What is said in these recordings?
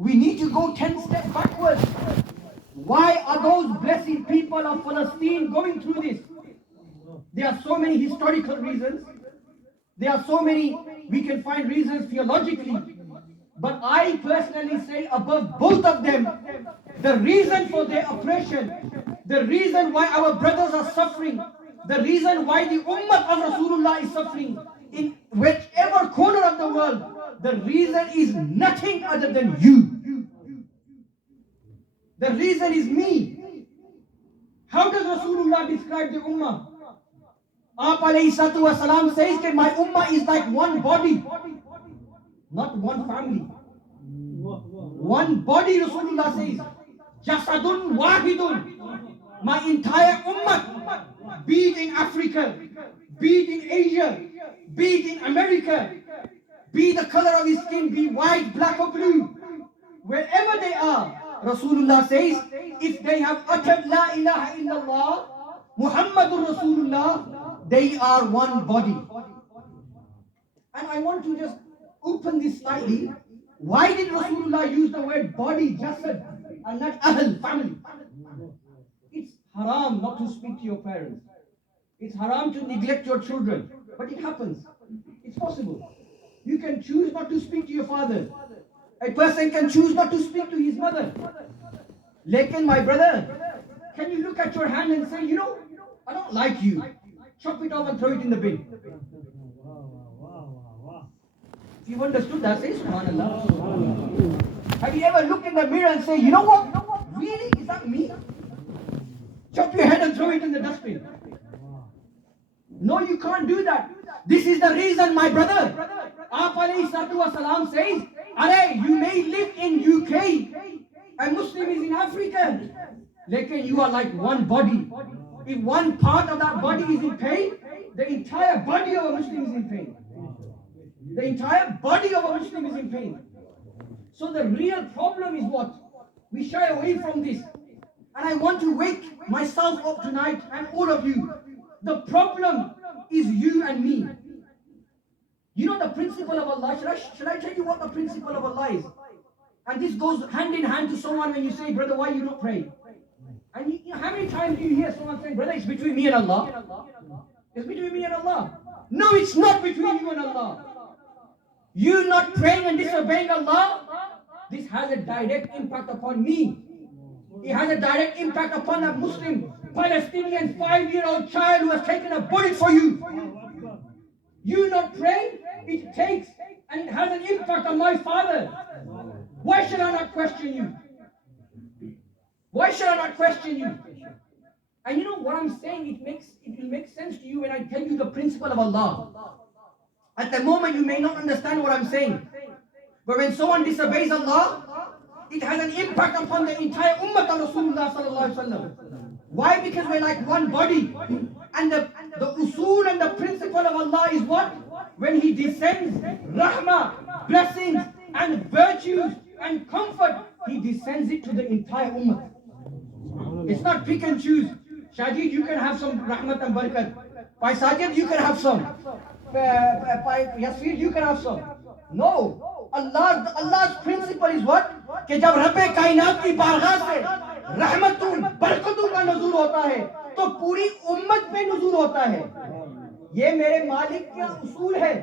We need to go 10 steps backwards. Why are those blessed people of Palestine going through this? There are so many historical reasons. There are so many, we can find reasons theologically. But I personally say above both of them, the reason for their oppression, the reason why our brothers are suffering, the reason why the ummah of Rasulullah is suffering, in whichever corner of the world, the reason is nothing other than you. The reason is me. How does Rasulullah describe the ummah? Aap alayhi salatu wasalam says that my ummah is like one body, not one family. One body, Rasulullah says. Jasadun wahidun. My entire ummah, be it in Africa, be it in Asia, be it in America, be the color of his skin, be white, black or blue, wherever they are, Rasulullah says, if they have uttered La ilaha illallah, Muhammadur Rasulullah, they are one body. And I want to just open this slightly. Why did Rasulullah use the word body, jasad, and not ahl, family? It's haram not to speak to your parents. It's haram to neglect your children. But it happens. It's possible. You can choose not to speak to your father. A person can choose not to speak to his mother. Lekin, my brother, can you look at your hand and say, you know, I don't like you. Chop it off and throw it in the bin. If you've understood that, say subhanallah. Have you ever looked in the mirror and say, you know what? Really? Is that me? Chop your head and throw it in the dustbin. No, you can't do that. This is the reason, my brother. Aap alayhi salatu wasalam says, Are, you may live in UK and Muslim is in Africa. Lekin you are like one body. If one part of that body is in pain, the entire body of a Muslim is in pain. The entire body of a Muslim is in pain. So the real problem is what? We shy away from this. And I want to wake myself up tonight and all of you. The problem is you and me. You know the principle of Allah. Should I tell you what the principle of Allah is? And this goes hand in hand to someone when you say, brother, why you don't pray? And you know, how many times do you hear someone saying, brother, it's between me and Allah? It's between me and Allah. No, it's not between you and Allah. You not praying and disobeying Allah, this has a direct impact upon me. It has a direct impact upon a Muslim, Palestinian 5-year-old child who has taken a bullet for you. You not praying, it takes and it has an impact on my father. Why should I not question you? Why should I not question you? And you know what I'm saying, it will make sense to you when I tell you the principle of Allah. At the moment you may not understand what I'm saying. But when someone disobeys Allah, it has an impact upon the entire ummah of Rasulullah sallallahu alaihi wasallam. Why? Because we're like one body. And the usul and the principle of Allah is what? When He descends rahmah, blessings and virtues and comfort, He descends it to the entire ummah. It's not pick and choose. Shajid, you can have some rahmat and barakat. By Sajid, you can have some. By Yasir, you can have some. No. Allah's principle is what? कि जब रब्बे कायनात की बारगाह से रहमतों बरकतों का नुज़ूल होता है तो पूरी उम्मत पे नुज़ूल होता है. ये मेरे मालिक का उसूल है,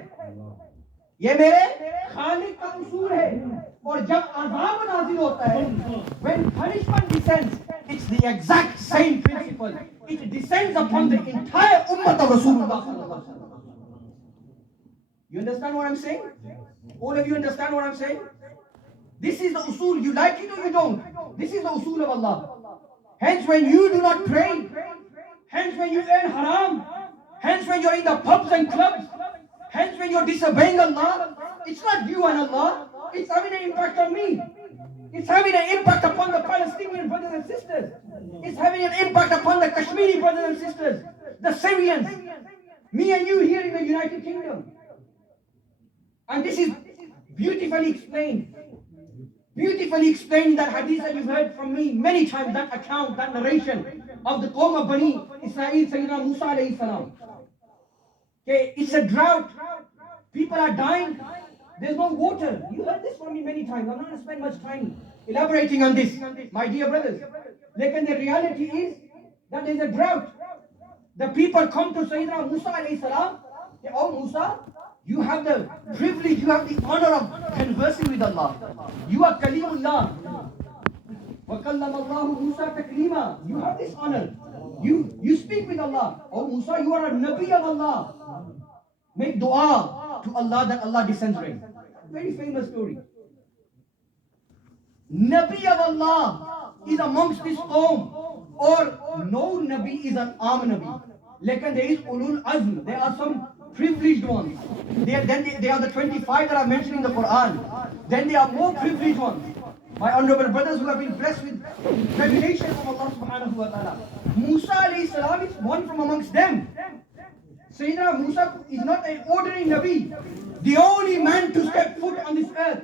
ये मेरे खालिक का उसूल है. और जब अज़ाब नाज़िल होता है, when punishment descends, it's the exact same principle. It descends upon the entire ummah of Rasulullah. You understand what I'm saying? All of you understand what I'm saying? This is the usul. You like it or you don't. This is the usul of Allah. Hence when you do not pray, hence when you earn haram, hence when you're in the pubs and clubs, hence when you're disobeying Allah, it's not you and Allah. It's having an impact on me. It's having an impact upon the Palestinian brothers and sisters. It's having an impact upon the Kashmiri brothers and sisters, the Syrians, me and you here in the United Kingdom. And this is beautifully explained. Beautifully explained in that hadith that you've heard from me many times, that account, that narration of the Qawm of Bani Israel, Sayyidina Musa alayhi salam. Okay, it's a drought. People are dying. There's no water. You heard this from me many times. I'm not going to spend much time elaborating on this, my dear brothers. Lekin the reality is that there's a drought. The people come to Sayyidina Musa alayhi salam. Say, oh Musa, you have the privilege, you have the honor of conversing with Allah. You are Kalimullah. وَكَلَّمَ اللَّهُ مُوسَى تَكْلِيمًا. You have this honor. You speak with Allah. Oh Musa, you are a Nabi of Allah. Make dua to Allah that Allah descends rain. Very famous story. Nabi of Allah is amongst this qawm, or no Nabi is an Am Nabi. Lekin there is ulul azm. There are some privileged ones. They are the 25 that are mentioned in the Quran. Then there are more privileged ones. My honorable brothers who have been blessed with revelation from Allah subhanahu wa ta'ala. Musa alayhi salam is one from amongst them. Sayyidina Musa is not an ordinary Nabi. The only man to step foot on this earth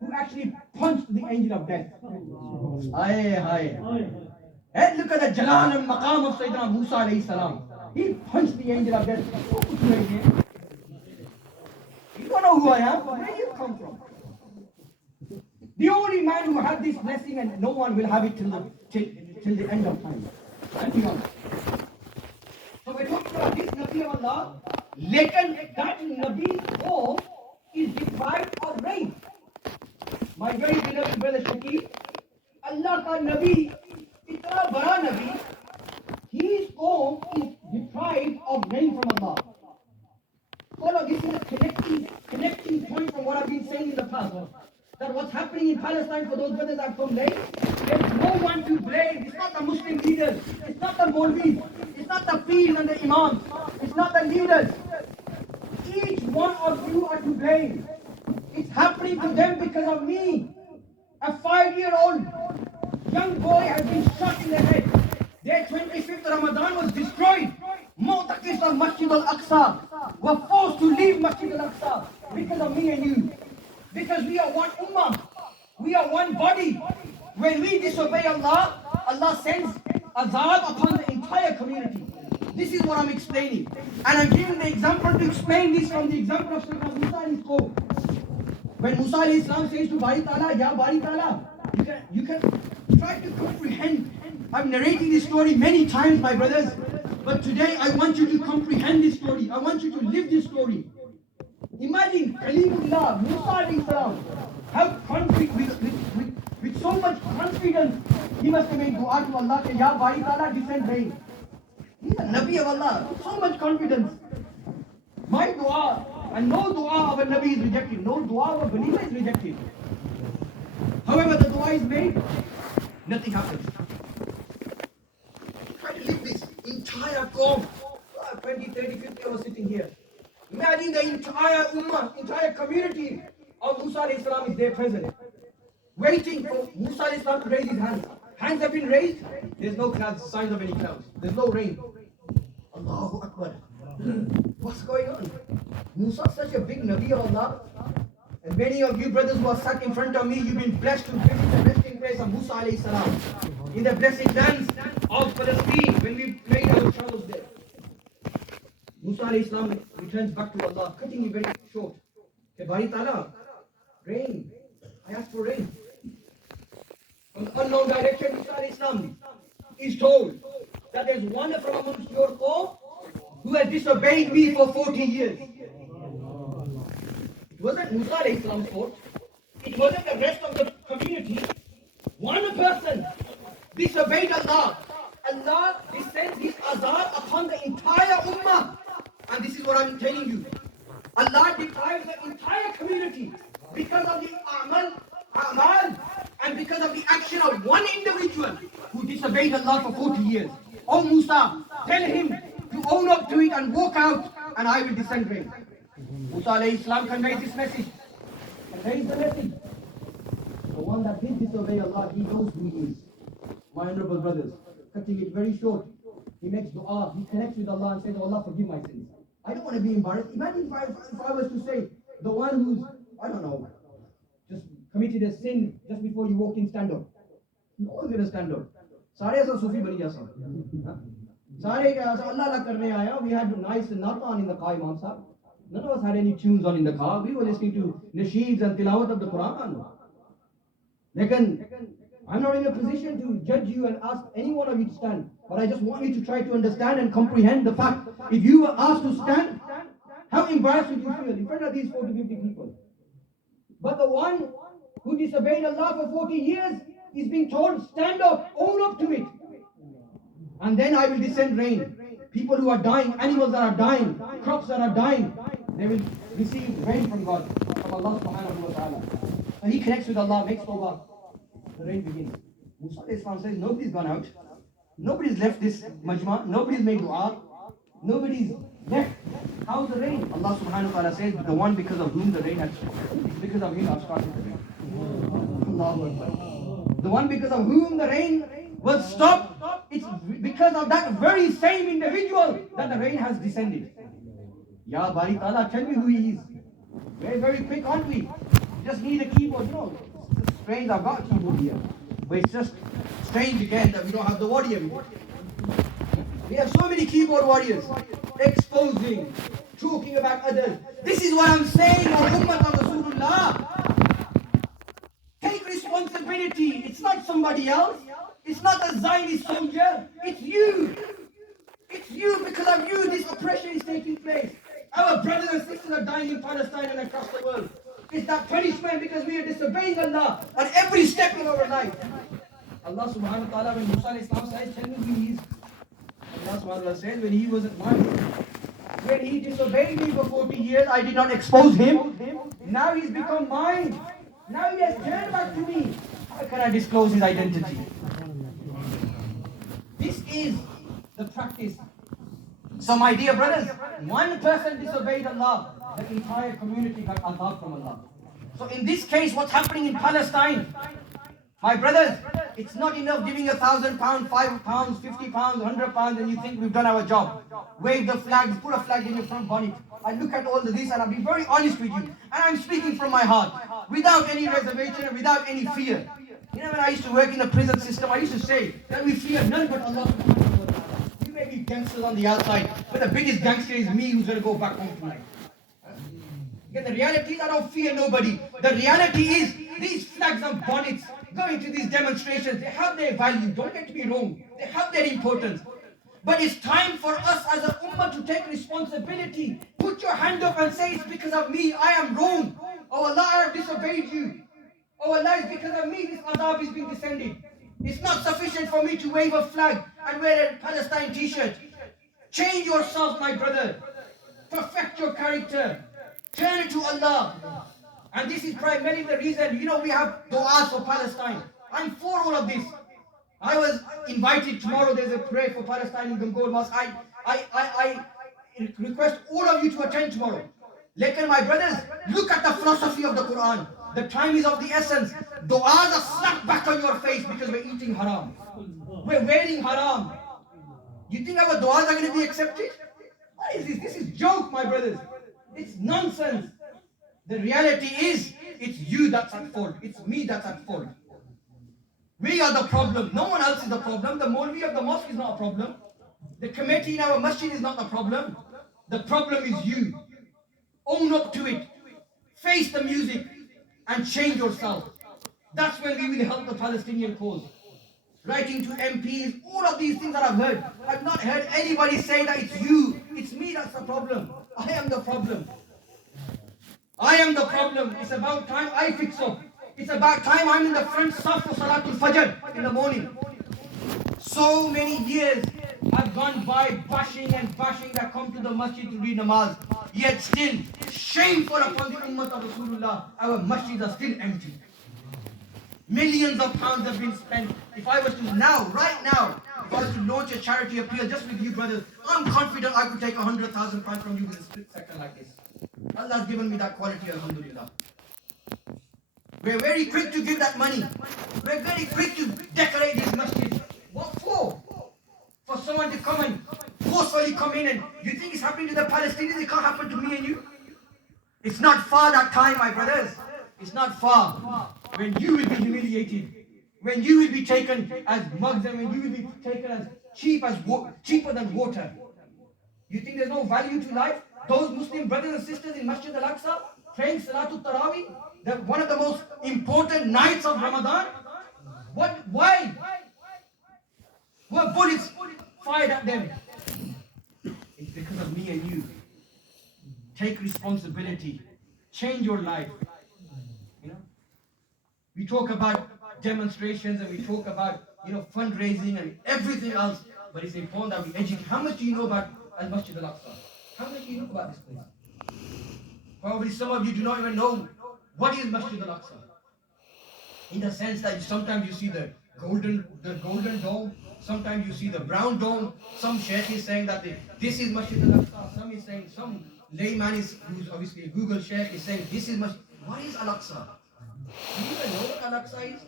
who actually punched the angel of death. Hey, look at the Jalal and Maqam of Sayyidina Musa alayhi salam. He punched the angel of death. You don't know who I am. Where you come from? The only man who had this blessing, and no one will have it till the end of time. And beyond. So we're talking about this Nabi of Allah. Lekin that Nabi home is deprived of rain. My very beloved brother Shakib, Allah ka Nabi, itna bada Nabi, his home is deprived of rain from Allah. Follow, this is a connecting point from what I've been saying in the past. That what's happening in Palestine, for those brothers that come late, there's no one to blame. It's not the Muslim leaders. It's not the Maulvis. It's not the Peers and the Imams. It's not the leaders. Each one of you are to blame. It's happening to them because of me. A 5-year-old young boy has been shot in the head. Their 25th Ramadan was destroyed. Mu'taqis of Masjid al-Aqsa were forced to leave Masjid al-Aqsa because of me and you. Because we are one ummah. We are one body. When we disobey Allah, Allah sends azab upon the entire community. This is what I'm explaining. And I'm giving the example to explain this from the example of Sayyidina Musa and his qawm. When Musa alayhi salam says to Bari Ta'ala, Ya Bari Ta'ala, you can try to comprehend. I'm narrating this story many times, my brothers. But today I want you to comprehend this story. I want you to live this story. Imagine Kalimullah, Musa alayhi salam, how with so much confidence he must have made dua to Allah, say, Ya Bari Ta'ala, descend rain. He's a Nabi of Allah, so much confidence. My dua, and no dua of a Nabi is rejected, no dua of a believer is rejected. However, the dua is made, nothing happens. Try to live this entire qawm. 20, 30, 50 hours sitting here. Imagine the entire ummah, entire community of Musa alayhi salam is there present. Waiting for Musa alayhi salam to raise his hands. Hands have been raised, there's no clouds, signs of any clouds. There's no rain. Allahu Akbar. What's going on? Musa is such a big Nabi of Allah. And many of you brothers who are sat in front of me, you've been blessed to visit the resting place of Musa alayhi salam. In the blessed lands of Palestine, when we made our travels there. Musa alayhi salam returns back to Allah, cutting it very short. Hey, Bari Ta'ala, rain. I asked for rain. From the unknown direction, Musa alayhi salam is told that there's one from amongst your qawm who has disobeyed me for 40 years. It wasn't Musa alayhi salam's fault. It wasn't the rest of the community. One person disobeyed Allah. Allah descends his azab upon the entire ummah. And this is what I'm telling you. Allah deprives the entire community because of the a'mal, and because of the action of one individual who disobeyed Allah for 40 years. Oh Musa, tell him to own up to it and walk out, and I will descend rain. Musa alayhi salam conveys this message. Conveys the message. The one that did disobey Allah, he knows who he is. My honorable brothers, cutting it very short, he makes dua, he connects with Allah and says, oh Allah, forgive my sins. I don't want to be embarrassed. Imagine if I was to say, the one who's, I don't know, just committed a sin just before you walk in, stand up. No one's going to stand up. Sare asa Sufi bani jasa. Sare Allah la karne aaya. We had nice natan in the Imam sahab. None of us had any tunes on in the car. We were listening to nasheeds and tilawat of the Quran. I'm not in a position to judge you and ask any one of you to stand. But I just want you to try to understand and comprehend the fact. If you were asked to stand, how embarrassed would you feel in front of these 40, 50 people? But the one who disobeyed Allah for 40 years is being told, stand up, own up to it. And then I will descend rain. People who are dying, animals that are dying, crops that are dying, they will receive rain from God, from Allah subhanahu wa ta'ala. And he connects with Allah, makes tawbah. The rain begins. Musa Islam says, nobody's gone out. Nobody's left this majma. Nobody's made dua. Nobody's left. How's the rain? Allah subhanahu wa ta'ala says, the one because of whom the rain has started. It's because of him I've started the rain. Allahu Akbar. The one because of whom the rain will stop. It's because of that very same individual that the rain has descended. Ya Bari Ta'ala, tell me who he is. Very, very quick, aren't we? Just need a keyboard. You know, it's strange, I've got a keyboard here. But it's just strange again that we don't have the warrior. We have so many keyboard warriors. Exposing, talking about others. This is what I'm saying, O Ummah of Rasulullah. Take responsibility. It's not somebody else. It's not a Zionist soldier. It's you. It's you. Because of you, this oppression is taking place. Our brothers and sisters are dying in Palestine and across the world. It's that punishment because we are disobeying Allah on every step in our life. Allah subhanahu wa ta'ala, when Musa Islam says, tell me who he is. Allah subhanahu wa ta'ala says, when he wasn't mine. When he disobeyed me for 40 years, I did not expose him. Now he's become mine. Now he has turned back to me. How can I disclose his identity? This is the practice. So my dear brothers, one person disobeyed Allah, the entire community got azab from Allah. So in this case, what's happening in Palestine? My brothers, it's not enough giving £1,000, £5, £50, £100 and you think we've done our job. Wave the flags, put a flag in your front bonnet. I look at all of this and I'll be very honest with you. And I'm speaking from my heart, without any reservation and without any fear. You know, when I used to work in the prison system, I used to say that we fear none but Allah. You may be gangsters on the outside, but the biggest gangster is me who's going to go back home tonight. Again, the reality is I don't fear nobody. The reality is these flags and bonnets going to these demonstrations, they have their value. Don't get me wrong. They have their importance. But it's time for us as an ummah to take responsibility. Put your hand up and say, it's because of me. I am wrong. Oh Allah, I have disobeyed you. Oh Allah, it's because of me this azab is being descended. It's not sufficient for me to wave a flag and wear a Palestine t-shirt. Change yourself, my brother. Perfect your character. Turn it to Allah. And this is primarily the reason, you know, we have du'as for Palestine. I'm for all of this. I was invited tomorrow, there's a prayer for Palestine in Gangol Mosque. I request all of you to attend tomorrow. Lekin, my brothers, look at the philosophy of the Quran. The time is of the essence. Du'as are slapped back on your face because we're eating haram. We're wearing haram. You think our du'as are going to be accepted? What is this? This is joke, my brothers. It's nonsense. The reality is, it's you that's at fault. It's me that's at fault. We are the problem. No one else is the problem. The Maulvi of the mosque is not a problem. The committee in our masjid is not the problem. The problem is you. Own up to it. Face the music and change yourself. That's when we will help the Palestinian cause. Writing to MPs, all of these things that I've heard. I've not heard anybody say that it's you. It's me that's the problem. I am the problem. I am the problem. It's about time I fix up. It's about time I'm in the front saf for Salatul Fajr in the morning. So many years have gone by bashing and bashing that come to the masjid to read namaz. Yet still, shameful upon the ummah of Rasulullah, our masjids are still empty. Millions of pounds have been spent. If I was to now, right now, if I was to launch a charity appeal just with you brothers, I'm confident I could take 100,000 pounds from you in a split second like this. Allah has given me that quality, alhamdulillah. We're very quick to give that money. We're very quick to decorate these masjids. What for? For someone to come and forcefully come in and you think it's happening to the Palestinians, it can't happen to me and you? It's not far that time, my brothers. It's not far. When you will be humiliated. When you will be taken as mugs and when you will be taken as cheaper than water. You think there's no value to life? those Muslim brothers and sisters in Masjid al-Aqsa praying Salatul Taraweeh, one of the most important nights of Ramadan. Why were bullets fired at them? It's because of me and you. Take responsibility. Change your life. You know, we talk about demonstrations and we talk about fundraising and everything else, but it's important that we educate. How much do you know about Al Masjid Al Aqsa? How much do you know about this place? Probably some of you do not even know what is Masjid Al Aqsa. In the sense that sometimes you see the golden dome, sometimes you see the brown dome. Some sheikh is saying that this is Masjid Al Aqsa. Some is saying, some layman who's obviously a Google sheikh is saying this is Masjid. What is Al Aqsa? Do you even know what Al Aqsa is?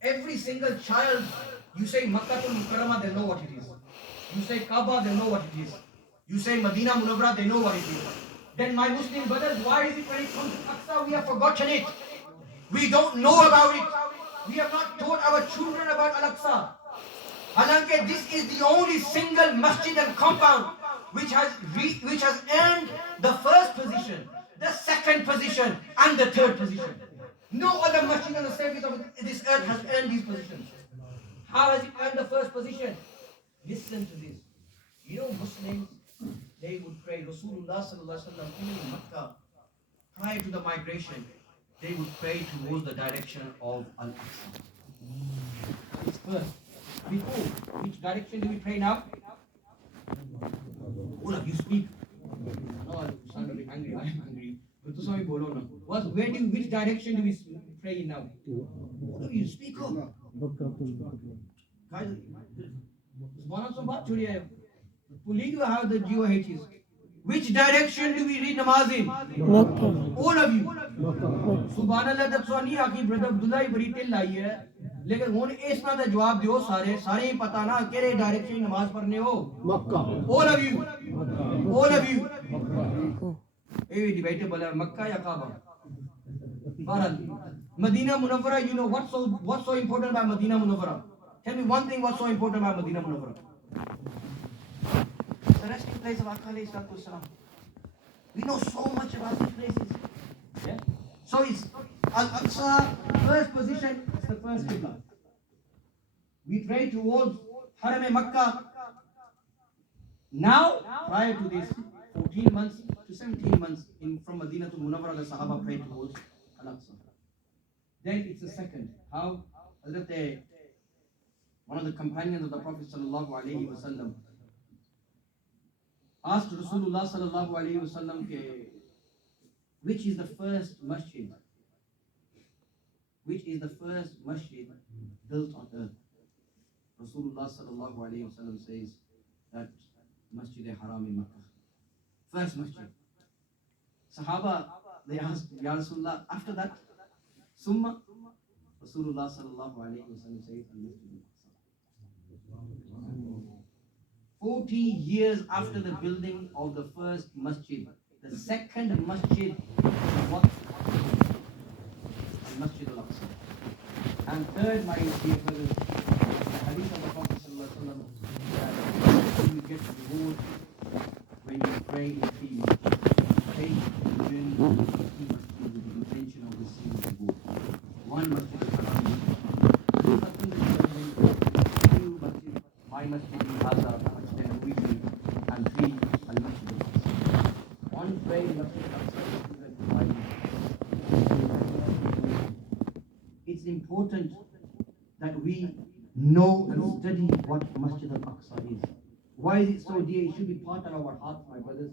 Every single child, you say Makkah to Mukarramah, they know what it is. You say Kaaba, they know what it is. You say Medina Munawwara, they know what it is. Then my Muslim brothers, why is it when it comes to Aqsa, we have forgotten it? We don't know about it. We have not taught our children about Al-Aqsa. Halanke, this is the only single masjid and compound which has earned the first position, the second position, and the third position. No other masjid on the surface of this earth has earned these positions. How has it earned the first position? Listen to this. Muslims, they would pray. Rasulullah sallallahu alaihi wasallam, even in Makkah, prior to the migration, they would pray towards the direction of Al-Aqsa. It's first. Before, which direction do we pray now? All of you speak. No, you sound a bit angry. I am angry. But to some people, no. Which direction do we pray in now? All of you speak up. Guys, one of some baat chodi hai. Puliga how the GOH is. Which direction do we read namaz in? All of you. Subhanallah, that's why नहीं आकी brother Abdullah ही बड़ी till लाई है. लेकिन हुन इस ना दा जवाब दियो सारे ही पता ना केरे डायरेक्शन नमाज पढ़ने हो. मक्का. All of you. All of you. ये debatable है मक्का या काबा. Bharat. Medina Munawwara, what's so important about Medina Munawwara? Tell me one thing what's so important about Medina Munawwara. The resting place of Akka alayhi salatu wasalam. We know so much about these places. Yeah? So it's Al-Aqsa, first position, it's the first qibla. We pray towards Haram Makkah. Now, prior to this, 14 months to 17 months from Medina to Munawwara, the Sahaba prayed towards Al-Aqsa. Then it's the second. How? One of the companions of the Prophet sallallahu alaihi wasallam asked Rasulullah sallallahu alaihi wasallam, which is the first masjid? Which is the first masjid built on earth? Rasulullah sallallahu alaihi wasallam says that Masjid Haram in Makkah. First masjid. Sahaba, they asked, Ya Rasulullah, after that, Summa? Rasulullah sallallahu alaihi wasallam says, Al-Masjid al-Aqsa. 40 years after the building of the first masjid, the second masjid is what? Al-Masjid al-Aqsa. And third, my dear brothers, the hadith of the Prophet sallallahu alaihi wasallam, that you get reward when you pray in three masjids. Pray in with the intention of receiving reward. One masjid al-Haram, two masjid, my masjid al-Azhar, and three al-Masjid al-Aqsa. One pray in Masjid al-Aqsa. It's important that we know and study what Masjid al-Aqsa is. Why is it so dear? It should be part of our hearts, my brothers.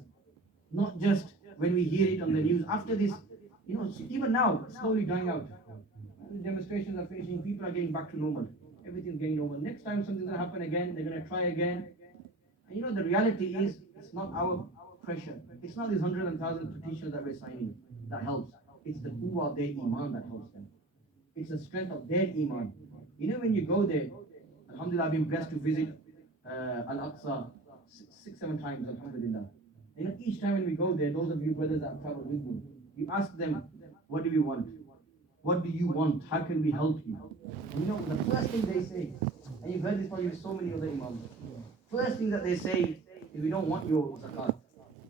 Not just when we hear it on the news. After this, even now, it's slowly dying out. The demonstrations are finishing, people are getting back to normal. Everything's getting normal. Next time something's going to happen again, they're going to try again. And the reality is, it's not our pressure. It's not these hundreds and thousands of petitions that we're signing that helps. It's the quwwah of their iman that helps them. It's the strength of their iman. When you go there, alhamdulillah, I've been blessed to visit Al-Aqsa 6-7 times, alhamdulillah. Each time when we go there, those of you brothers that have traveled with me, you ask them, what do we want? What do you want? How can we help you? And the first thing they say, and you've heard this probably with so many other imams, first thing that they say is, we don't want your zakat.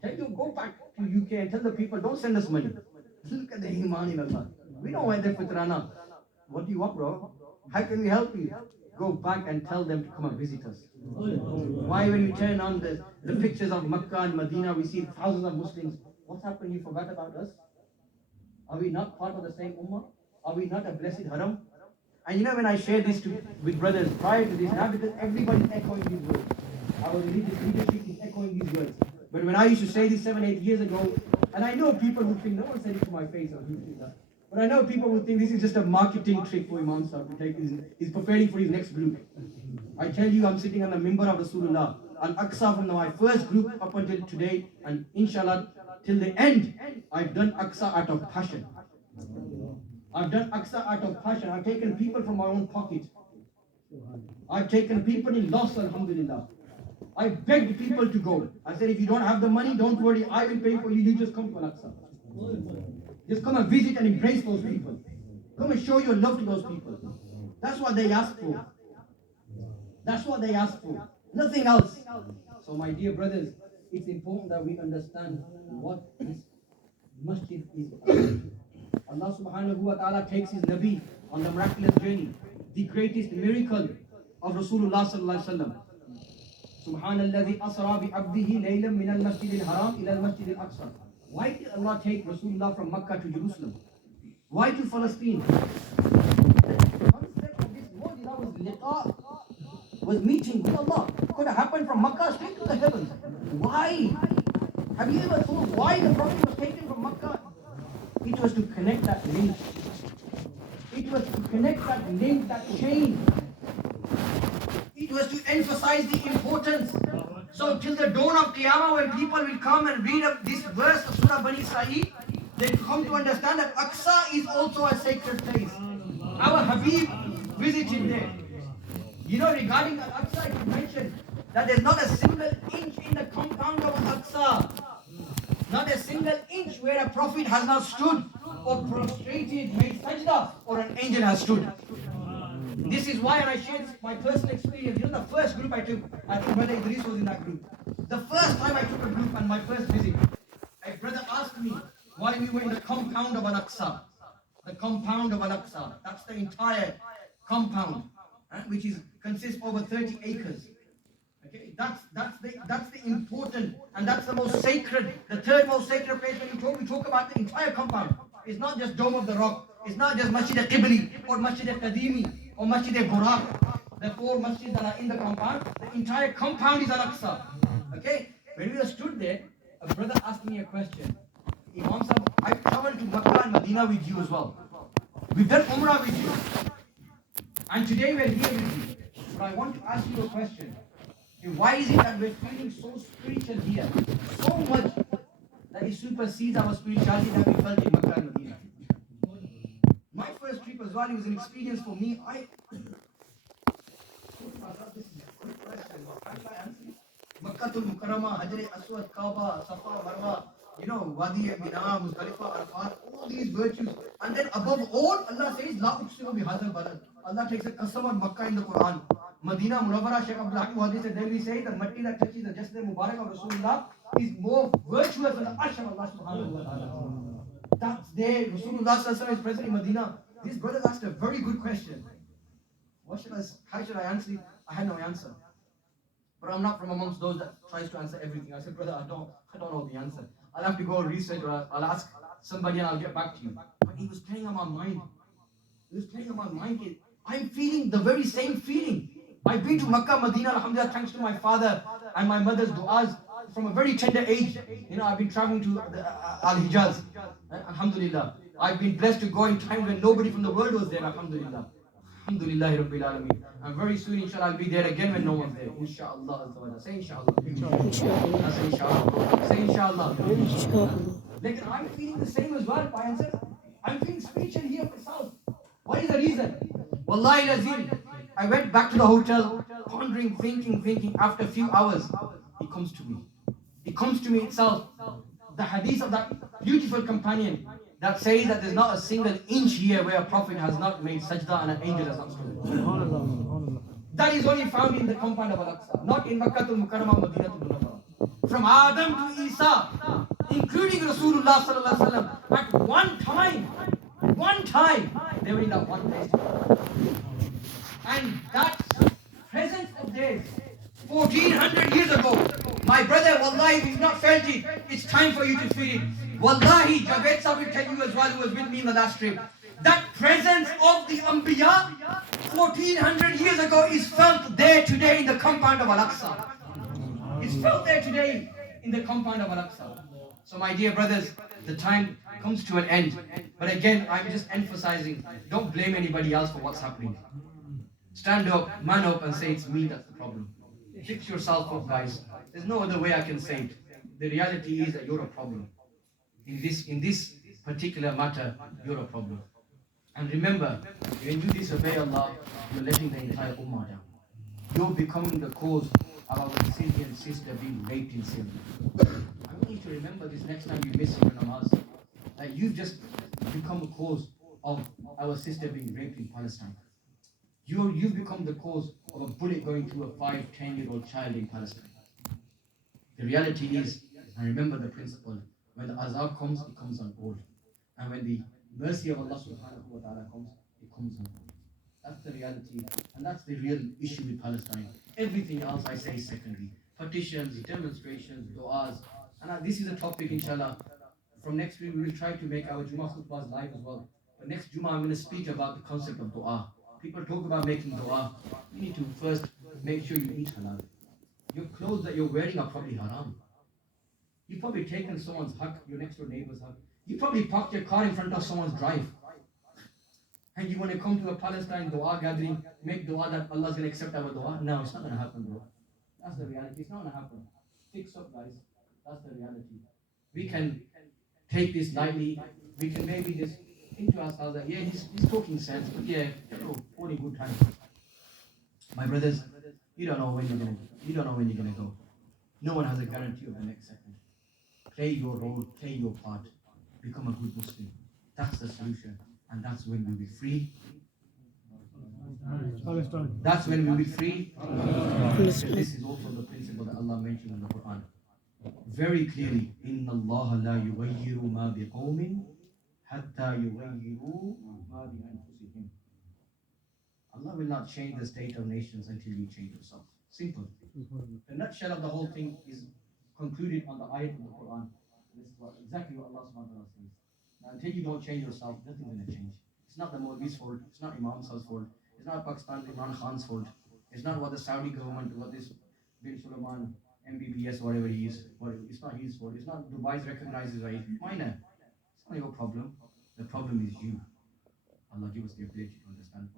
Tell you, go back to UK and tell the people, don't send us money. Look at the iman in Allah. We don't want their fitrana. What do you want, bro? How can we help you? Go back and tell them to come and visit us. Why when you turn on the pictures of Makkah and Medina, we see thousands of Muslims. What's happened? You forgot about us? Are we not part of the same ummah? Are we not a blessed haram? And you know, when I share this with brothers prior to this, now because everybody's echoing these words. Our religious leadership is echoing these words. But when I used to say this 7-8 years ago, and I know people who think, no one said it to my face or anything like that. But I know people who think this is just a marketing trick for Imam Sahib to take he's preparing for his next group. I tell you, I'm sitting on the mimbar of Rasulullah. Al-Aqsa from my first group up until today, and inshallah, till the end, I've done Aqsa out of passion. I've done Aqsa out of passion. I've taken people from my own pocket. I've taken people in loss, alhamdulillah. I begged people to go. I said, if you don't have the money, don't worry, I will pay for you. You just come to Al-Aqsa. Just come and visit and embrace those people. Come and show your love to those people. That's what they ask for. That's what they ask for. Nothing else. So my dear brothers, it's important that we understand what this masjid is about. Allah subhanahu wa ta'ala takes his Nabi on the miraculous journey. The greatest miracle of Rasulullah sallallahu alaihi wasallam. Subhanalladhi asra bi abdihi laylan min al-masjid al-haram ila al-masjid al-aqsa. Why did Allah take Rasulullah from Makkah to Jerusalem? Why to Palestine? The concept of this mu'jiza was liqa, was meeting with Allah. Could have happened from Makkah straight to the heavens. Why? Have you ever thought why the Prophet was taken from Makkah? It was to connect that link. It was to connect that link, that chain. It was to emphasize the importance. So till the dawn of Qiyamah, when people will come and read up this verse of Surah Bani Israel, they come to understand that Aqsa is also a sacred place. Our Habib visited there. You know, regarding Al-Aqsa, it is mentioned that there's not a single inch in the compound of Al-Aqsa. Not a single inch where a prophet has not stood or prostrated, made sajda, or an angel has stood. This is why, and I share my personal experience. You know, the first group I took, I think Brother Idris was in that group. The first time I took a group on my first visit, a brother asked me why we were in the compound of Al-Aqsa. The compound of Al-Aqsa. That's the entire compound, which consists of over 30 acres. Okay, that's the important, and that's the most sacred, the third most sacred place. When we talk about the entire compound. It's not just Dome of the Rock. It's not just Masjid al-Qibli or Masjid al-Qadimi or Masjid al-Buraq. The 4 masjids that are in the compound. The entire compound is Al-Aqsa. Okay, when we were stood there, a brother asked me a question. Imam Sahib, I traveled to Makkah and Medina with you as well. We've done Umrah with you. And today we're here with you. But I want to ask you a question. Why is it that we're feeling so spiritual here? So much that it supersedes our spirituality that we felt in Makkah and Medina. My first trip as well, it was an experience for me. This is a good question. Makkatul Mukarramah, Hajar Aswad, Kaaba, Safa, Marwa, you know, Wadi Mina, Muzdalifah, Arafat, all these virtues. And then above all, Allah says, La uqsimu bihadhal balad. Allah takes a qasam on Makkah in the Quran. Medina Munawwara, Shaykh Abdul Hakim Wadi said, then we say the matti that touches the Jasad Mubarak of Rasulullah is more virtuous than the Arsh of Allah subhanahu wa ta'ala. That's there. Rasulullah is present in Medina. This brother asked a very good question. How should I answer it? I had no answer. But I'm not from amongst those that tries to answer everything. I said, brother, I don't know the answer. I'll have to go research, or I'll ask somebody and I'll get back to you. But he was playing on my mind. He was playing on my mind. I'm feeling the very same feeling. I've been to Makkah, Medina, alhamdulillah, thanks to my father and my mother's du'as from a very tender age. You know, I've been traveling to Al-Ijaz, alhamdulillah. I've been blessed to go in times when nobody from the world was there, alhamdulillah. Alhamdulillah Rabbil Alameen. And very soon, inshallah, I'll be there again when no one's there. Inshallah. Say inshallah. Inshallah. Say inshallah. Say inshallah. Inshallah. I'm feeling the same as well, I'm feeling spiritual here myself. What is the reason? Wallahi lazim. I went back to the hotel, pondering, thinking. After a few hours, it comes to me. It comes to me itself. The hadith of that beautiful companion that says that there's not a single inch here where a prophet has not made sajda and an angel has not stood. That is only found in the compound of Al-Aqsa, not in Makkatul Mukarramah, Madinatul Munawwara. from Adam to Isa, including Rasulullah sallallahu alaihi wasallam, at one time, they were in that one place. And that presence of theirs, 1400 years ago, my brother, wallahi, if you've not felt it, it's time for you to feel it. Wallahi, Javed Sahib will tell you as well, who was with me in the last trip, that presence of the Anbiya 1400 years ago is felt there today in the compound of Al-Aqsa. It's felt there today in the compound of Al-Aqsa. So my dear brothers, the time comes to an end. But again, I'm just emphasizing, don't blame anybody else for what's happening. Stand up, man up, and say it's me that's the problem. Fix yourself up, guys. There's no other way I can say it. The reality is that you're a problem. In this particular matter, you're a problem. And remember, when you disobey Allah, you're letting the entire ummah down. You're becoming the cause of our Syrian sister being raped in Syria. I want you to remember this next time you miss your namaz, that you've just become a cause of our sister being raped in Palestine. You've become the cause of a bullet going through a 5-10-year-old child in Palestine. The reality is, and remember the principle, when the azab comes, it comes on all. And when the mercy of Allah subhanahu wa ta'ala comes, it comes on all. That's the reality, and that's the real issue with Palestine. Everything else I say is secondary. Petitions, demonstrations, du'as. And this is a topic, inshallah. From next week, we will try to make our Jummah khutbahs live as well. But next Jummah, I'm going to speak about the concept of du'a. People talk about making du'a. You need to first make sure you eat halal. Your clothes that you're wearing are probably haram. You've probably taken someone's haq, your next door neighbor's haq. You probably parked your car in front of someone's drive. And you want to come to a Palestine dua gathering, make dua that Allah's going to accept our dua? No, it's not going to happen, bro. That's the reality. It's not going to happen. Fix up, guys. That's the reality. We can take this lightly. We can maybe just into ourselves that, yeah, he's talking sense, but yeah, only good time. My brothers, you don't know when you're gonna go. No one has a guarantee of the next second. Play your role, play your part, become a good Muslim. That's the solution, and that's when we'll be free. That's when we'll be free. This is also the principle that Allah mentioned in the Quran very clearly. Inna Allah la yughayyiru ma biqawmin hatta yughayyiru ma bi anfusihim. Allah will not change the state of nations until you change yourself. Simple. The nutshell of the whole thing is concluded on the ayat of the Quran. This is exactly what Allah subhanahu wa ta'ala says. Now, until you don't change yourself, nothing's going to change. It's not the Modi's fault. It's not Imam's fault. It's not Pakistan Imran Khan's fault. It's not what the Saudi government, what this Bin Sulaiman, MBBS, whatever he is. It's not his fault. It's not Dubai's recognized Israel. Minor. It's not your problem. The problem is you. Allah give us the ability to understand.